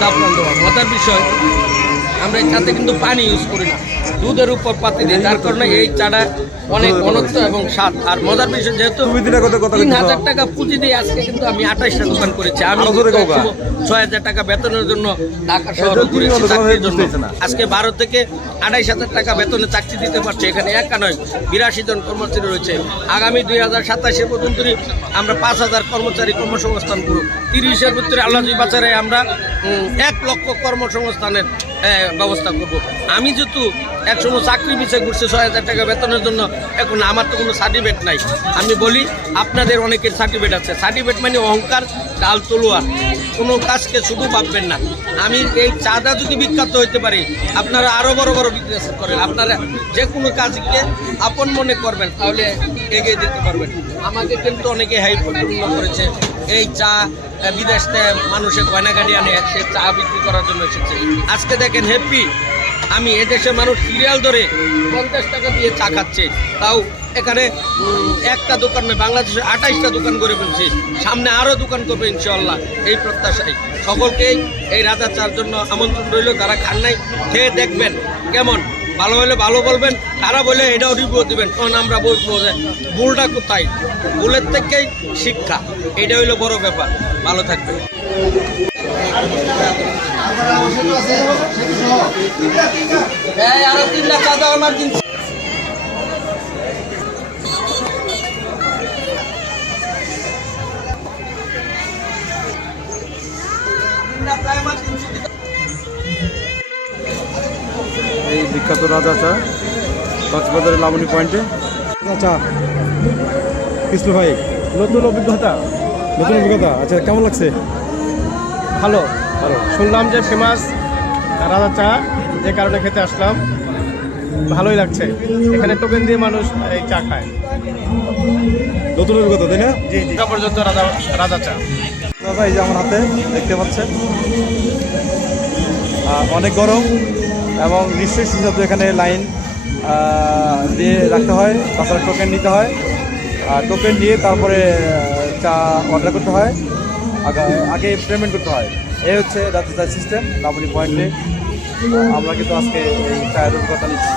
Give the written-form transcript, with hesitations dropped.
জাফরান দেওয়া। মজার বিষয়, আমরা এই চাতে কিন্তু পানি ইউজ করি না, দুধের উপর পাতি দিই, যার কারণে এই চাটা অনেক ঘনত্ব এবং স্বাদ। আর মজার বিষয়, যেহেতু 3,000 টাকা পুঁজি দিয়ে আজকে কিন্তু আমি 28টা দোকান করেছি। আমি 6,000 টাকা বেতনের জন্য ঢাকা শহরে ঘুরেছি চাকরির জন্য। আজকে 12 থেকে 28,000 টাকা বেতনে চাকরি দিতে পারছে। এখানে একা নয়, 82 জন কর্মচারী রয়েছে। আগামী 2027 পর্যন্ত আমরা 5,000 কর্মচারী কর্মসংস্থান করব। 30-এর ভিতরে আল্লাহ বাজারে আমরা 1 লক্ষ কর্মসংস্থানের ব্যবস্থা করব। আমি যেহেতু একসময় চাকরি পিছিয়ে ঘুরছি 6,000 টাকা বেতনের জন্য, এখন আমার তো কোনো সার্টিফিকেট নাই। আমি বলি আপনাদের অনেকের সার্টিফিকেট আছে। সার্টিফিকেট মানে অহংকার, ডাল তলোয়ার, কোনো কাজকে শুধু ভাববেন না। আমি এই চাঁদা যদি বিখ্যাত হইতে পারি, আপনারা আরও বড় বড় বিজনেস করেন, আপনারা যে কোনো কাজকে আপন মনে করবেন, তাহলে এগিয়ে যেতে পারবেন। আমাকে কিন্তু অনেকে হাইপূর্ণ করেছে। এই চা বিদেশ থেকে মানুষের গয়নাগাড়ি আনে, সে চা বিক্রি করার জন্য এসেছে। আজকে দেখেন হ্যাপি, আমি এদেশের মানুষ সিরিয়াল ধরে 50 টাকা দিয়ে চা খাচ্ছে, তাও এখানে একটা দোকান নয়, বাংলাদেশে 28টা দোকান করে ফেলছি। সামনে আরও দোকান করবে ইনশাআল্লাহ, এই প্রত্যাশায় সকলকেই এই রাজা চার জন্য আমন্ত্রণ রইল। তারা খান নাই, খেয়ে দেখবেন কেমন, ভালো হলে ভালো বলবেন, তারা বলে এটাও রিভিউ দেবেন, তখন আমরা বলবো যে ভুলটা কোথায়। ভুলের থেকেই শিক্ষা, এটা হইলো বড় ব্যাপার। ভালো থাকবেন। আরো 3 লাখ টাকা আমার দিন। এই বিখ্যাত রাজা চা কক্সবাজারের লাবণী পয়েন্টে। আচ্ছা কৃষ্ণ ভাই, নতুন অভিজ্ঞতা। আচ্ছা কেমন লাগছে? ভালো ভালো, শুনলাম যে ফেমাস রাজা চা, যে কারণে খেতে আসলাম। ভালোই লাগছে। এখানে টোকেন দিয়ে মানুষ এই চা খায়। নতুন অভিজ্ঞতা, তাই না? জি জি, পর্যন্ত রাজা চা। দাদা এই যে আমার হাতে দেখতে পাচ্ছেন, অনেক গরম এবং নিশ্চয়ই সুবিধা। এখানে লাইন দিয়ে রাখতে হয়, তাছাড়া টোকেন নিতে হয়। টোকেন নিয়ে তারপরে চা অর্ডার করতে হয়, আগে পেমেন্ট করতে হয়। এই হচ্ছে রাজা চা সিস্টেম লাবণী পয়েন্টে। আমরা কিন্তু আজকে এই চায়ের অভিজ্ঞতা নিচ্ছি।